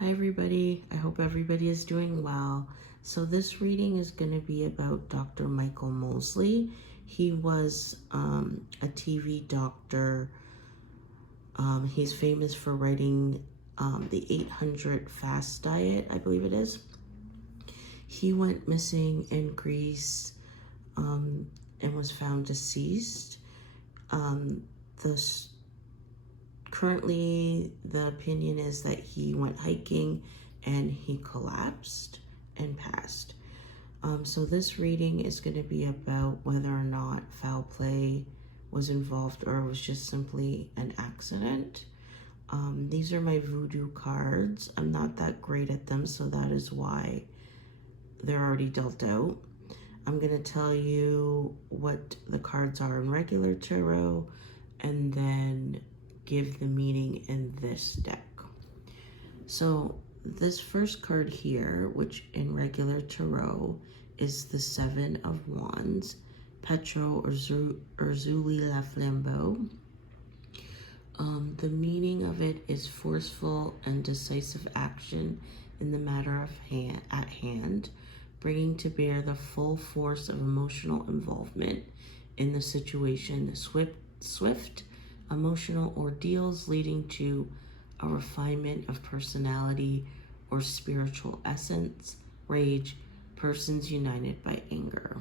Hi everybody, I hope everybody is doing well. So this reading is going to be about Dr. Michael Mosley. He was a TV doctor. He's famous for writing the 800 Fast Diet, I believe it is. He went missing in Greece and was found deceased. Currently, the opinion is that he went hiking and he collapsed and passed. So this reading is going to be about whether or not foul play was involved or it was just simply an accident. These are my voodoo cards. I'm not that great at them, so that is why they're already dealt out. I'm going to tell you what the cards are in regular tarot and then give the meaning in this deck. So this first card here, which in regular tarot is the Seven of Wands, Petro Urzuli La Flambeau. The meaning of it is forceful and decisive action in the matter of at hand, bringing to bear the full force of emotional involvement in the situation, swift emotional ordeals leading to a refinement of personality or spiritual essence, rage, persons united by anger.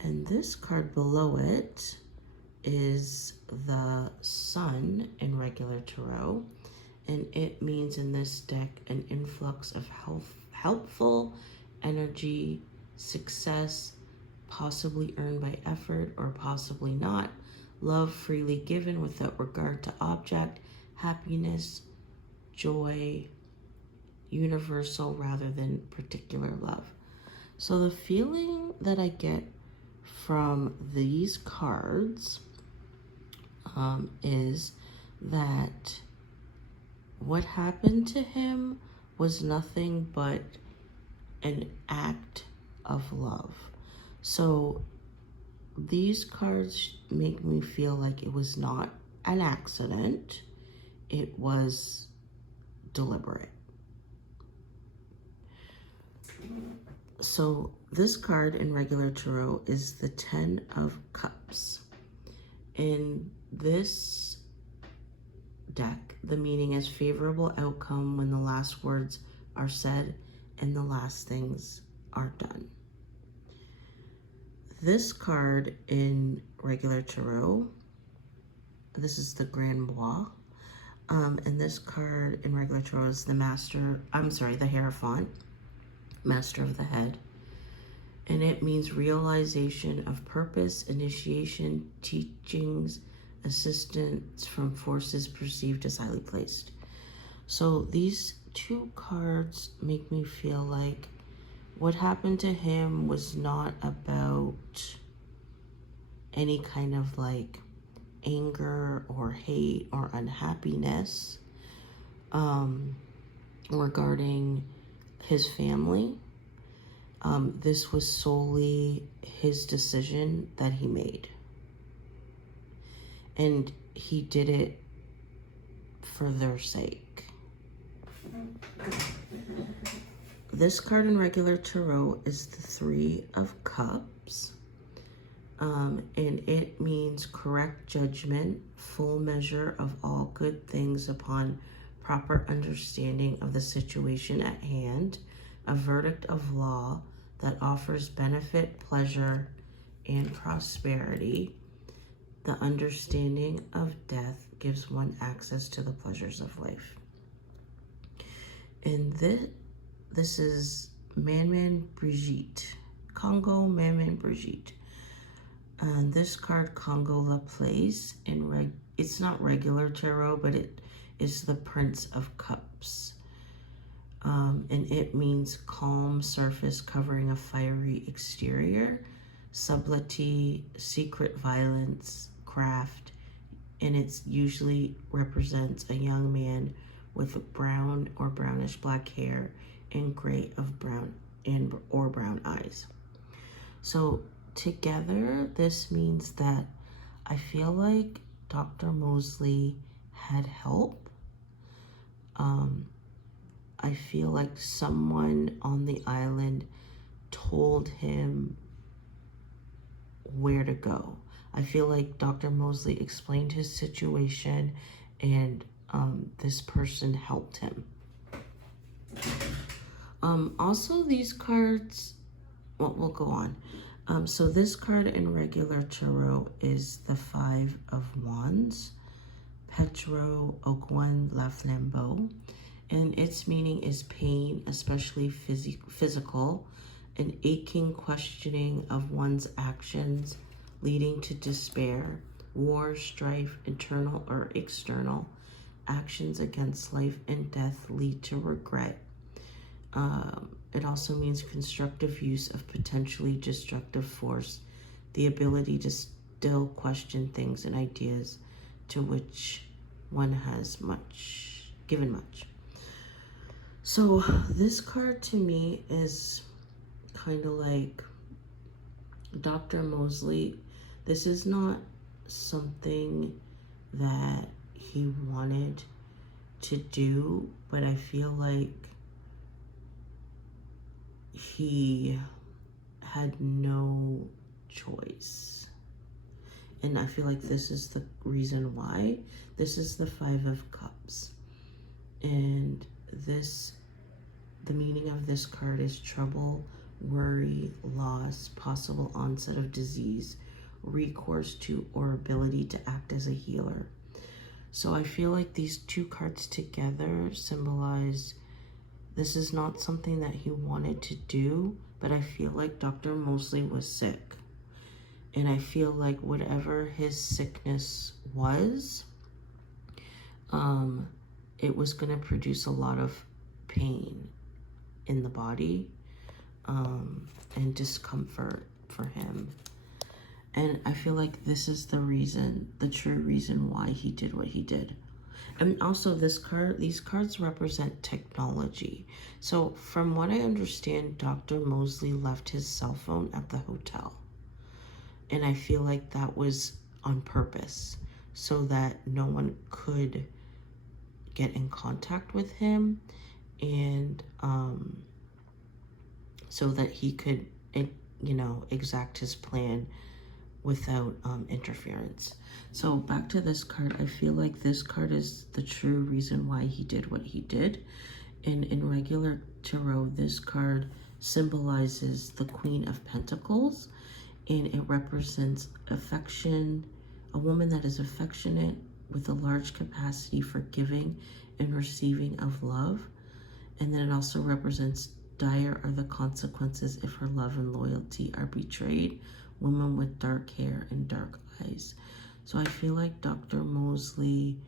And this card below it is the Sun in regular tarot, and it means in this deck an influx of helpful energy, success, possibly earned by effort or possibly not, love freely given without regard to object, happiness, joy, universal rather than particular love. So the feeling that I get from these cards is that what happened to him was nothing but an act of love. So these cards make me feel like it was not an accident, it was deliberate. So this card in regular tarot is the Ten of Cups. In this deck, the meaning is favorable outcome when the last words are said and the last things are done. This card in regular tarot, this is the Grand Bois, and this card in regular tarot is the the Hierophant, Master of the Head, and it means realization of purpose, initiation, teachings, assistance from forces perceived as highly placed. So these two cards make me feel like what happened to him was not about any kind of like anger or hate or unhappiness regarding his family. This was solely his decision that he made. And he did it for their sake. This card in regular tarot is the Three of Cups. And it means correct judgment, full measure of all good things upon proper understanding of the situation at hand, a verdict of law that offers benefit, pleasure, and prosperity. The understanding of death gives one access to the pleasures of life. And this is Man Brigitte, Congo Man Brigitte. And this card, Congo La Place, it's not regular tarot, but it is the Prince of Cups. And it means calm surface covering a fiery exterior, subtlety, secret violence, craft, and it usually represents a young man with brown or brownish black hair and gray of brown or brown eyes. So together, this means that I feel like Dr. Mosley had help. I feel like someone on the island told him where to go. I feel like Dr. Mosley explained his situation, and this person helped him. Also, these cards, well, we'll go on. So this card in regular tarot is the Five of Wands, Petro Ogwen Laflambeau, and its meaning is pain, especially physical, an aching questioning of one's actions leading to despair, war, strife, internal or external, actions against life and death lead to regret. It also means constructive use of potentially destructive force, the ability to still question things and ideas to which one has given much. So this card to me is kind of like Dr. Mosley. This is not something that he wanted to do, but I feel like he had no choice. And I feel like this is the reason why. This is the Five of Cups. And the meaning of this card is trouble, worry, loss, possible onset of disease, recourse to or ability to act as a healer. So I feel like these two cards together symbolize this is not something that he wanted to do, but I feel like Dr. Mosley was sick. And I feel like whatever his sickness was, it was going to produce a lot of pain in the body, and discomfort for him. And I feel like this is the true reason why he did what he did. And also these cards represent technology. So from what I understand, Dr. Mosley left his cell phone at the hotel. And I feel like that was on purpose so that no one could get in contact with him, and so that he could, exact his plan without interference. So back to this card, I feel like this card is the true reason why he did what he did. And in regular tarot, this card symbolizes the Queen of Pentacles, and it represents affection, a woman that is affectionate with a large capacity for giving and receiving of love. And then it also represents dire are the consequences if her love and loyalty are betrayed, woman with dark hair and dark eyes. So I feel like Dr. Mosley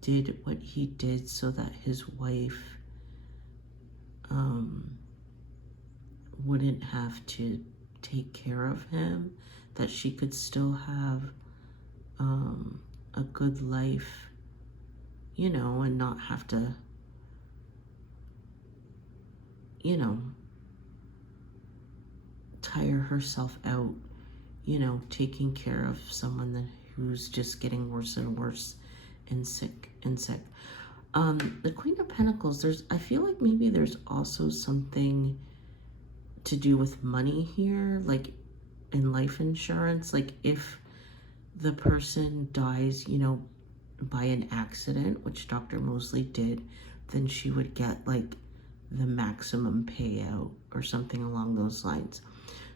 did what he did so that his wife wouldn't have to take care of him, that she could still have a good life, and not have to, tire herself out, taking care of someone who's just getting worse and worse and sick. The Queen of Pentacles, I feel like maybe there's also something to do with money here, like in life insurance. Like if the person dies, by an accident, which Dr. Mosley did, then she would get like the maximum payout or something along those lines.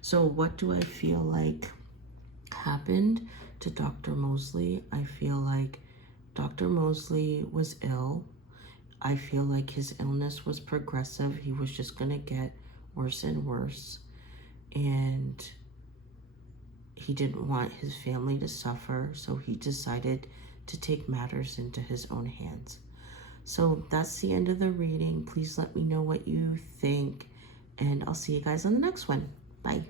So what do I feel like happened to Dr. Mosley? I feel like Dr. Mosley was ill. I feel like his illness was progressive. He was just going to get worse and worse. And he didn't want his family to suffer, so he decided to take matters into his own hands. So that's the end of the reading. Please let me know what you think, and I'll see you guys on the next one. Bye.